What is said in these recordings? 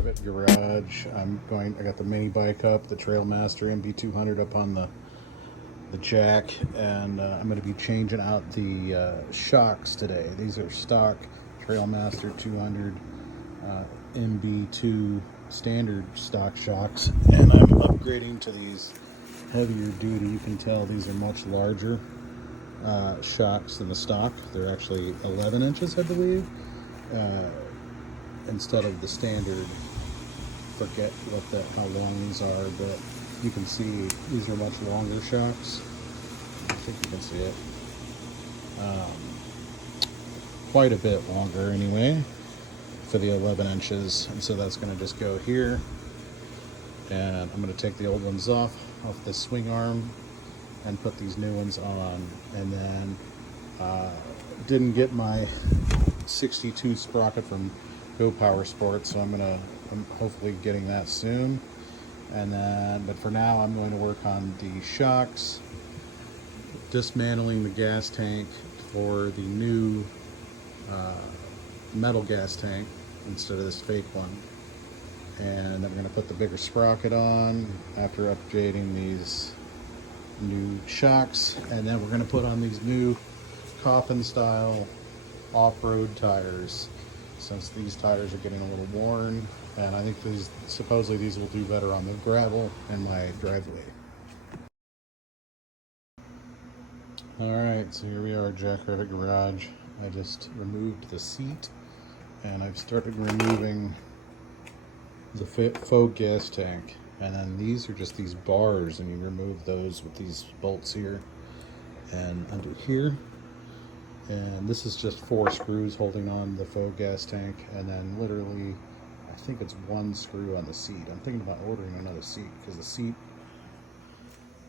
Rabbit Garage. I got the mini bike up, the Trailmaster MB200 up on the jack, and I'm going to be changing out the shocks today. These are stock Trailmaster 200 MB2 standard stock shocks, and I'm upgrading to these heavier duty. You can tell these are much larger shocks than the stock. They're actually 11 inches, I believe, instead of the standard. Forget how long these are, but you can see these are much longer shocks. I think you can see it. Quite a bit longer anyway for the 11 inches, and so that's going to just go here, and I'm going to take the old ones off the swing arm and put these new ones on. And then didn't get my 62 sprocket from Go Power Sports, so I'm hopefully getting that soon. And then, but for now, I'm going to work on the shocks, dismantling the gas tank for the new metal gas tank instead of this fake one. And I'm going to put the bigger sprocket on after updating these new shocks, and then we're going to put on these new coffin style off-road tires, since these tires are getting a little worn, and I think supposedly these will do better on the gravel in my driveway. Alright, so here we are, Jackrabbit Garage. I just removed the seat, and I've started removing the faux gas tank. And then these are just these bars, and you remove those with these bolts here and under here. And this is just 4 screws holding on the faux gas tank, and then literally, I think it's 1 screw on the seat. I'm thinking about ordering another seat, because the seat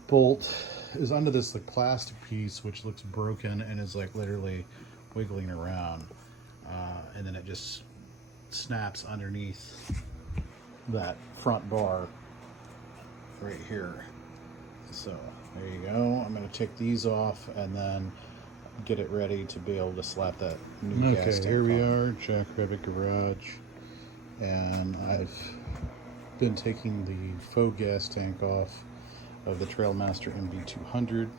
bolt is under this like plastic piece, which looks broken and is like literally wiggling around, and then it just snaps underneath that front bar right here. So there you go. I'm going to take these off and then get it ready to be able to slap that new gas tank on. Okay, here we are, Jackrabbit Garage, and I've been taking the faux gas tank off of the Trailmaster MB200,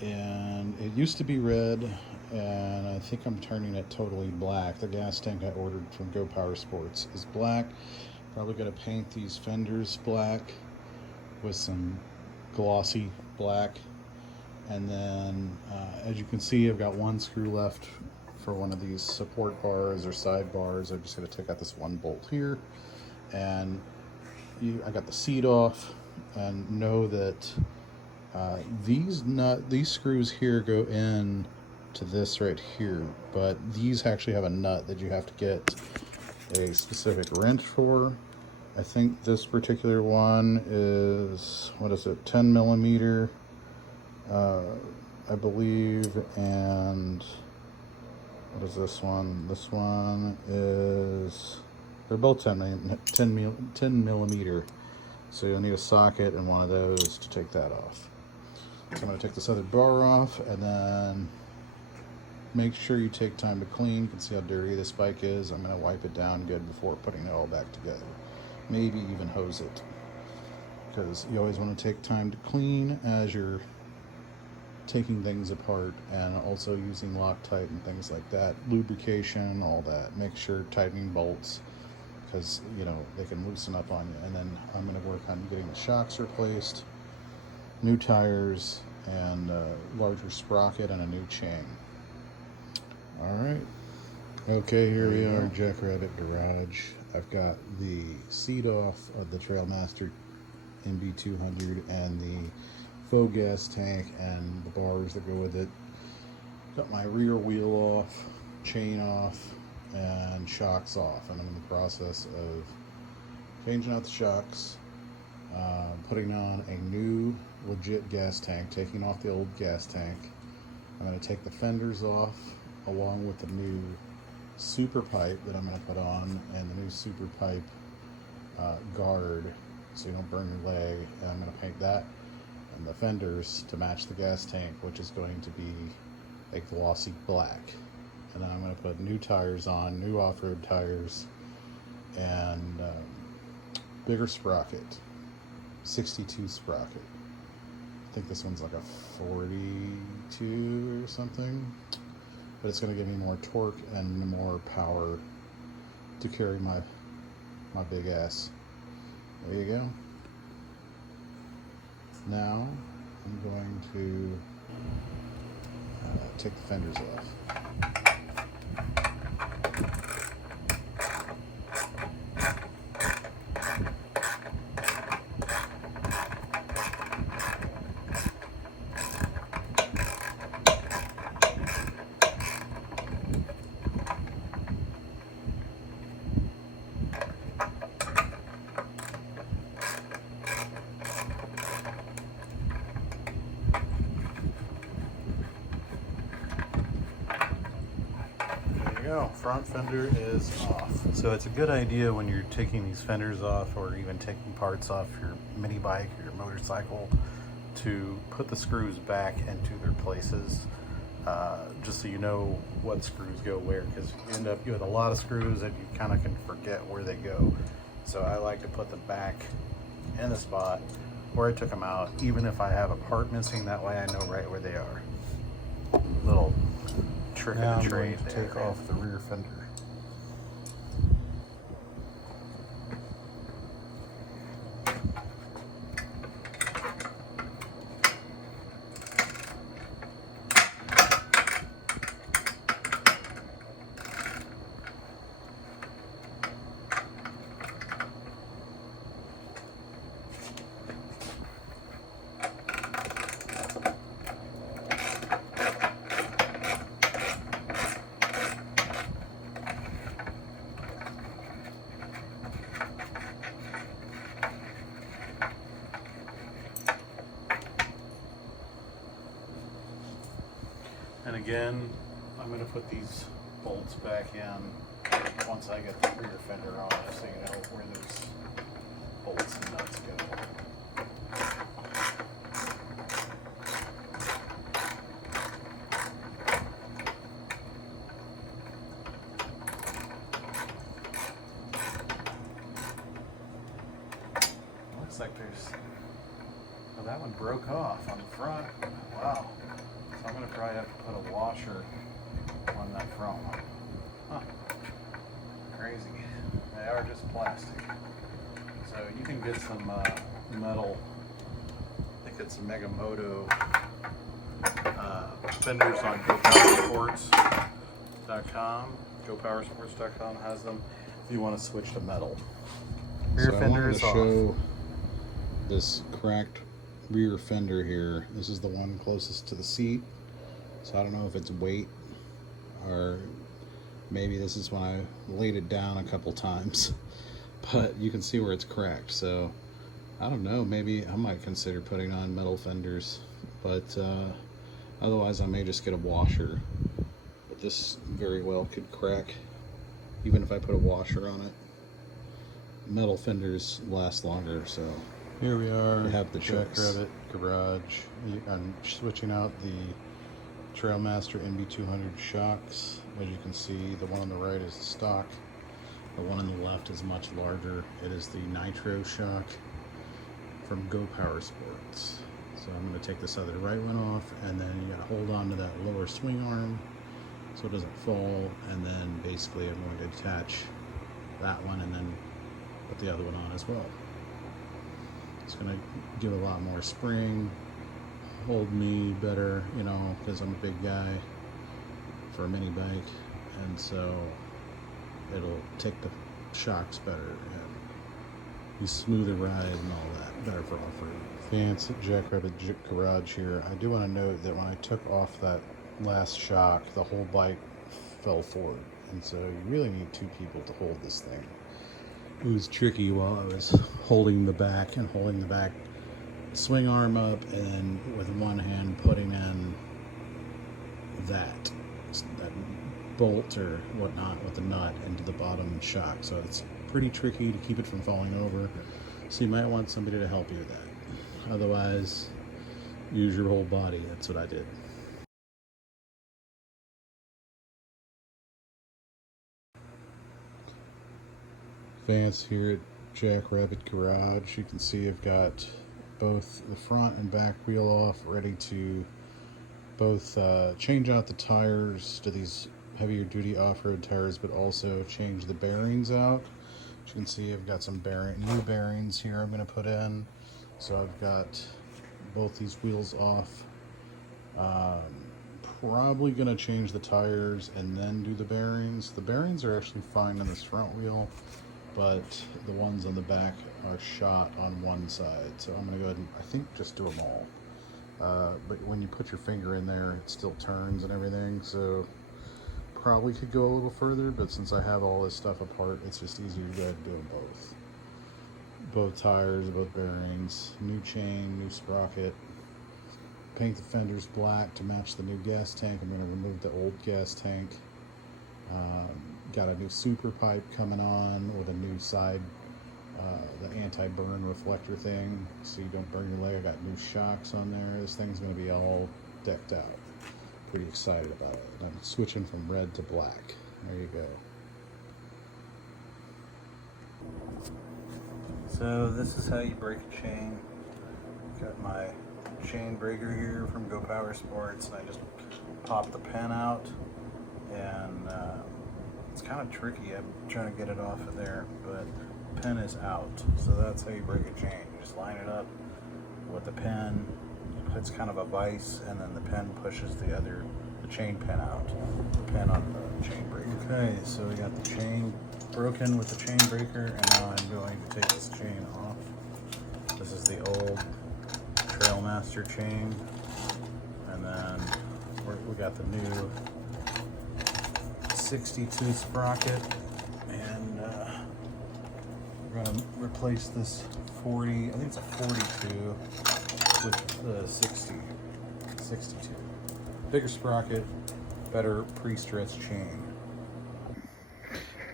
and it used to be red, and I think I'm turning it totally black. The gas tank I ordered from Go Power Sports is black. Probably going to paint these fenders black with some glossy black. And then, as you can see, I've got 1 screw left for one of these support bars or side bars. I'm just going to take out this 1 bolt here. And I got the seat off, and know that these screws here go in to this right here. But these actually have a nut that you have to get a specific wrench for. I think this particular one is, 10 millimeter, I believe, and what is this one? This one is, they're both 10 millimeter, so you'll need a socket and one of those to take that off. So I'm going to take this other bar off, and then make sure you take time to clean. You can see how dirty this bike is. I'm going to wipe it down good before putting it all back together. Maybe even hose it, because you always want to take time to clean as you're taking things apart, and also using Loctite and things like that, lubrication, all that. Make sure tightening bolts, because they can loosen up on you. And then I'm going to work on getting the shocks replaced, new tires, and a larger sprocket and a new chain. All right. Okay, here we are, Jackrabbit Garage. I've got the seat off of the Trailmaster MB200 and the faux gas tank and the bars that go with it. Got my rear wheel off, chain off, and shocks off. And I'm in the process of changing out the shocks, putting on a new legit gas tank, taking off the old gas tank. I'm going to take the fenders off along with the new super pipe that I'm going to put on, and the new super pipe guard so you don't burn your leg. And I'm going to paint that and the fenders to match the gas tank, which is going to be a glossy black. And then I'm going to put new tires on, new off-road tires, and bigger sprocket, 62 sprocket. I think this one's like a 42 or something, but it's going to give me more torque and more power to carry my big ass. There you go. Now I'm going to take the fenders off. Front fender is off. So it's a good idea when you're taking these fenders off, or even taking parts off your mini bike or your motorcycle, to put the screws back into their places, just so you know what screws go where, because you end up with a lot of screws and you kind of can forget where they go. So I like to put them back in the spot where I took them out, even if I have a part missing. That way I know right where they are. Little trick of the trade. Take off the rear fender. And again, I'm going to put these bolts back in once I get the rear fender on, so you know where those bolts and nuts go. Looks like there's, well, that one broke off on the front. Wow. So I'm going to probably have to put a washer on that front one. Huh. Crazy. They are just plastic. So you can get some metal, I think it's Megamoto fenders on GoPowersports.com. GoPowersports.com has them if you want to switch to metal. Rear fender is off. Show this cracked rear fender here. This is the one closest to the seat, so I don't know if it's weight, or maybe this is when I laid it down a couple times, but you can see where it's cracked. So I don't know, maybe I might consider putting on metal fenders, but otherwise I may just get a washer. But this very well could crack even if I put a washer on it. Metal fenders last longer. So here we are. We have the Jackrabbit garage. I'm switching out the Trailmaster MB200 shocks. As you can see, the one on the right is the stock. The one on the left is much larger. It is the Nitro shock from GoPowersports. So I'm going to take this other right one off, and then you got to hold on to that lower swing arm so it doesn't fall, and then basically I'm going to attach that one and then put the other one on as well. It's going to give a lot more spring, hold me better, you know, because I'm a big guy for a mini bike, and so it'll take the shocks better and be smoother ride and all that, better for off-road. Fans at Jackrabbit Garage here. I do want to note that when I took off that last shock, the whole bike fell forward, and so you really need two people to hold this thing. It was tricky while I was holding the back swing arm up, and then with one hand putting in that bolt or whatnot with the nut into the bottom shock. So it's pretty tricky to keep it from falling over. So you might want somebody to help you with that. Otherwise, use your whole body. That's what I did. Vance here at Jackrabbit Garage. You can see I've got both the front and back wheel off, ready to both change out the tires to these heavier duty off-road tires, but also change the bearings out. As you can see, I've got some new bearings here I'm going to put in. So I've got both these wheels off. Probably going to change the tires and then do the bearings. The bearings are actually fine on this front wheel, but the ones on the back are shot on one side. So I'm going to go ahead and, I think, just do them all. But when you put your finger in there, it still turns and everything. So probably could go a little further, but since I have all this stuff apart, it's just easier to go ahead and do them both. Both tires, both bearings, new chain, new sprocket. Paint the fenders black to match the new gas tank. I'm going to remove the old gas tank. Got a new super pipe coming on with a new side, the anti-burn reflector thing, so you don't burn your leg. I got new shocks on there. This thing's going to be all decked out. Pretty excited about it. I'm switching from red to black. There you go. So this is how you break a chain. Got my chain breaker here from Go Power Sports, and I just popped the pin out, and it's kind of tricky. I'm trying to get it off of there, but the pin is out. So that's how you break a chain. You just line it up with the pin. It's kind of a vise, and then the pin pushes the chain pin out. The pin on the chain breaker. Okay, so we got the chain broken with the chain breaker, and now I'm going to take this chain off. This is the old Trailmaster chain, and then we got the new 62 sprocket, and we're going to replace this 40, I think it's a 42 with the 62. Bigger sprocket, better pre-stretch chain.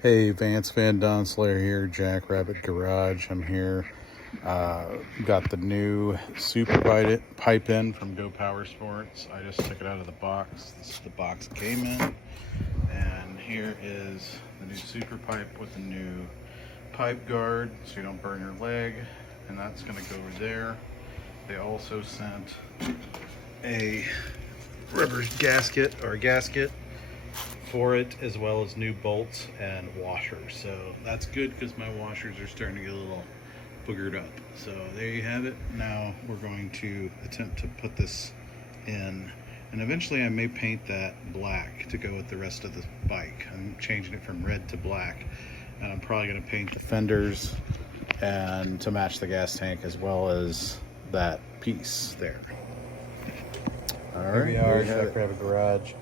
Hey, Vance Van Donslayer here, Jackrabbit Garage. I'm here. Got the new super pipe in from Go Power Sports. I just took it out of the box. This is the box it came in. And here is the new super pipe with the new pipe guard so you don't burn your leg. And that's going to go over there. They also sent a rubber gasket for it, as well as new bolts and washers. So that's good because my washers are starting to get a little boogered up. So there you have it. Now we're going to attempt to put this in, and eventually I may paint that black to go with the rest of the bike. I'm changing it from red to black, and I'm probably going to paint the fenders and to match the gas tank, as well as that piece there. All right, here we are, Jackrabbit Garage.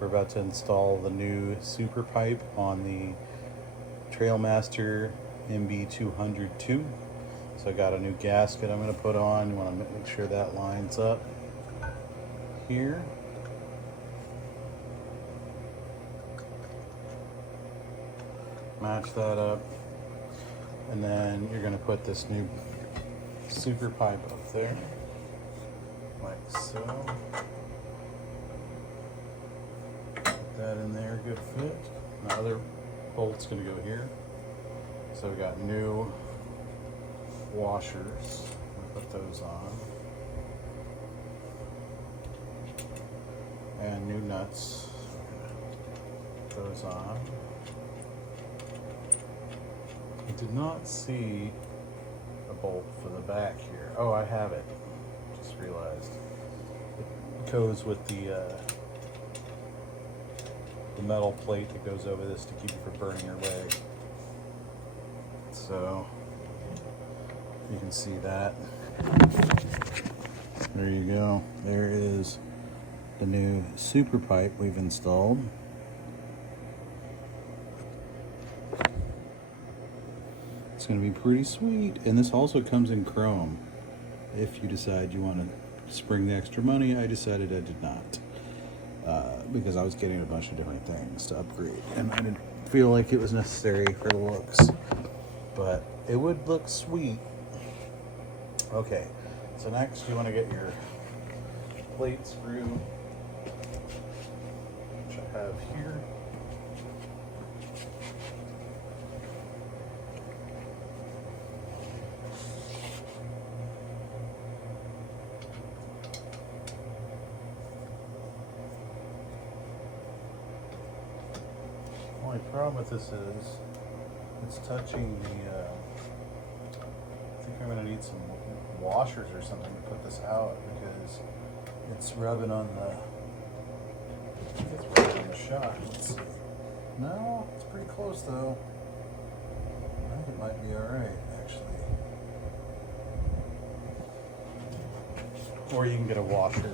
We're about to install the new super pipe on the Trailmaster MB200 2. So I got a new gasket I'm going to put on. You want to make sure that lines up here. Match that up. And then you're going to put this new super pipe up there, like so. Put that in there, good fit. The other bolt's going to go here. So we got new washers. We'll put those on. And new nuts. Put those on. I did not see a bolt for the back here. Oh, I have it. Just realized. It goes with the metal plate that goes over this to keep you from burning your leg. So you can see that. There you go. There is the new super pipe we've installed. It's going to be pretty sweet. And this also comes in chrome. If you decide you want to spring the extra money, I decided I did not. Because I was getting a bunch of different things to upgrade, and I didn't feel like it was necessary for the looks. But it would look sweet. Okay, so next you want to get your plate screw, which I have here. only problem with this is it's touching the, I think I'm going to need some washers or something to put this out because it's rubbing on the, I think it's rubbing on the shock. Let's see. No, it's pretty close though. I think it might be alright actually. Or you can get a washer.